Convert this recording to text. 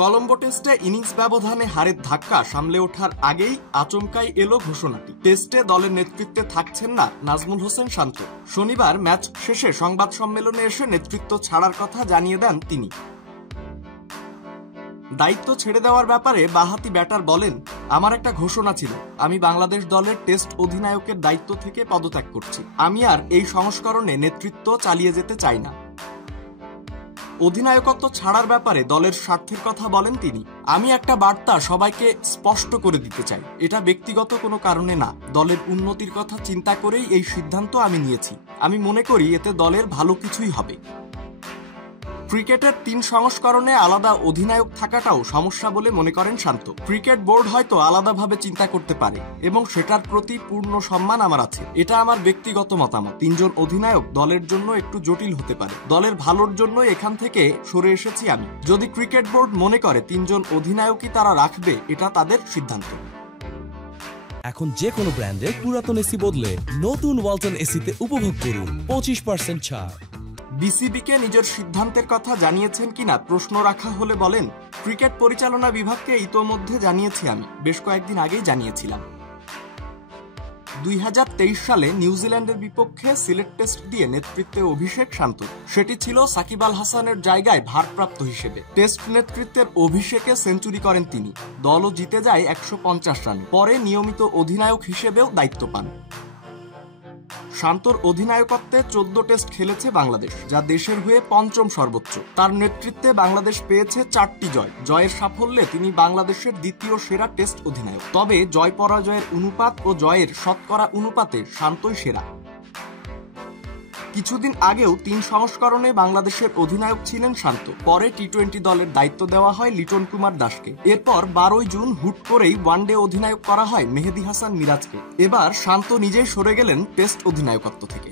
কলম্বো টেস্টে ইনিংস ব্যবধানে হারের ধাক্কা সামলে ওঠার আগেই আচমকাই এলো ঘোষণাটি। টেস্টে দলের নেতৃত্বে থাকছেন না নাজমুল হোসেন শান্ত। শনিবার ম্যাচ শেষে সংবাদ সম্মেলনে এসে নেতৃত্ব ছাড়ার কথা জানিয়ে দেন তিনি। দায়িত্ব ছেড়ে দেওয়ার ব্যাপারে বাঁহাতি ব্যাটার বলেন, আমার একটা ঘোষণা ছিল, আমি বাংলাদেশ দলের টেস্ট অধিনায়কের দায়িত্ব থেকে পদত্যাগ করছি। আমি আর এই সংস্করণে নেতৃত্ব চালিয়ে যেতে চাই না। অধিনায়কত্ব ছাড়ার ব্যাপারে দলের স্বার্থের কথা বলেন তিনি। আমি একটা বার্তা সবাইকে স্পষ্ট করে দিতে চাই, এটা ব্যক্তিগত কোনো কারণে না, দলের উন্নতির কথা চিন্তা করেই এই সিদ্ধান্ত আমি নিয়েছি। আমি মনে করি এতে দলের ভালো কিছুই হবে। ক্রিকেটের 3 সংস্করণে আলাদা অধিনায়ক থাকাটাও সমস্যা বলে মনে করেন শান্ত। ক্রিকেট বোর্ড হয়তো আলাদাভাবে চিন্তা করতে পারে এবং সেটার প্রতি পূর্ণ সম্মান আমার আছে। এটা আমার ব্যক্তিগত মতামত। 3 জন অধিনায়ক দলের জন্য একটু জটিল হতে পারে। দলের ভালোর জন্য এখান থেকে সরে এসেছি আমি। যদি ক্রিকেট বোর্ড মনে করে 3 জন অধিনায়কই তারা রাখবে, এটা তাদের সিদ্ধান্ত। এখন যে কোনো ব্র্যান্ডের পুরাতন এসি বদলে নতুন ওয়ালটন এসিতে উপভোগ করুন 25% ছাড়। বিসিবিকে নিজের সিদ্ধান্তের কথা জানিয়েছেন কিনা প্রশ্ন রাখা হলে বলেন, ক্রিকেট পরিচালনা বিভাগকে ইতোমধ্যে জানিয়েছি, আমি বেশ কয়েকদিন আগেই জানিয়েছিলাম। 2023 সালে নিউজিল্যান্ডের বিপক্ষে সিলেট টেস্ট দিয়ে নেতৃত্বে অভিষেক শান্ত। সেটি ছিল সাকিব আল হাসানের জায়গায় ভারপ্রাপ্ত হিসেবে। টেস্ট নেতৃত্বের অভিষেকে সেঞ্চুরি করেন তিনি। দলও জিতে যায় 150 রান। পরে নিয়মিত অধিনায়ক হিসেবেও দায়িত্ব পান। শান্তর অধিনায়কত্বে 14 টেস্ট খেলেছে বাংলাদেশ, যা দেশের হয়ে 5ম সর্বোচ্চ। তার নেতৃত্বে বাংলাদেশ পেয়েছে 4টি জয়। জয়ের সাফল্যে তিনি বাংলাদেশের 2য় সেরা টেস্ট অধিনায়ক। তবে জয় পরাজয়ের অনুপাত ও জয়ের শতকরা অনুপাতে শান্তই সেরা। কিছুদিন আগেও 3 সংস্করণে বাংলাদেশের অধিনায়ক ছিলেন শান্ত। পরে টি-20 দলের দায়িত্ব দেওয়া হয় লিটন কুমার দাসকে। এরপর 12 জুন হুট করেই ওয়ানডে অধিনায়ক করা হয় মেহেদী হাসান মিরাজকে। এবার শান্ত নিজেই সরে গেলেন টেস্ট অধিনায়কত্ব থেকে।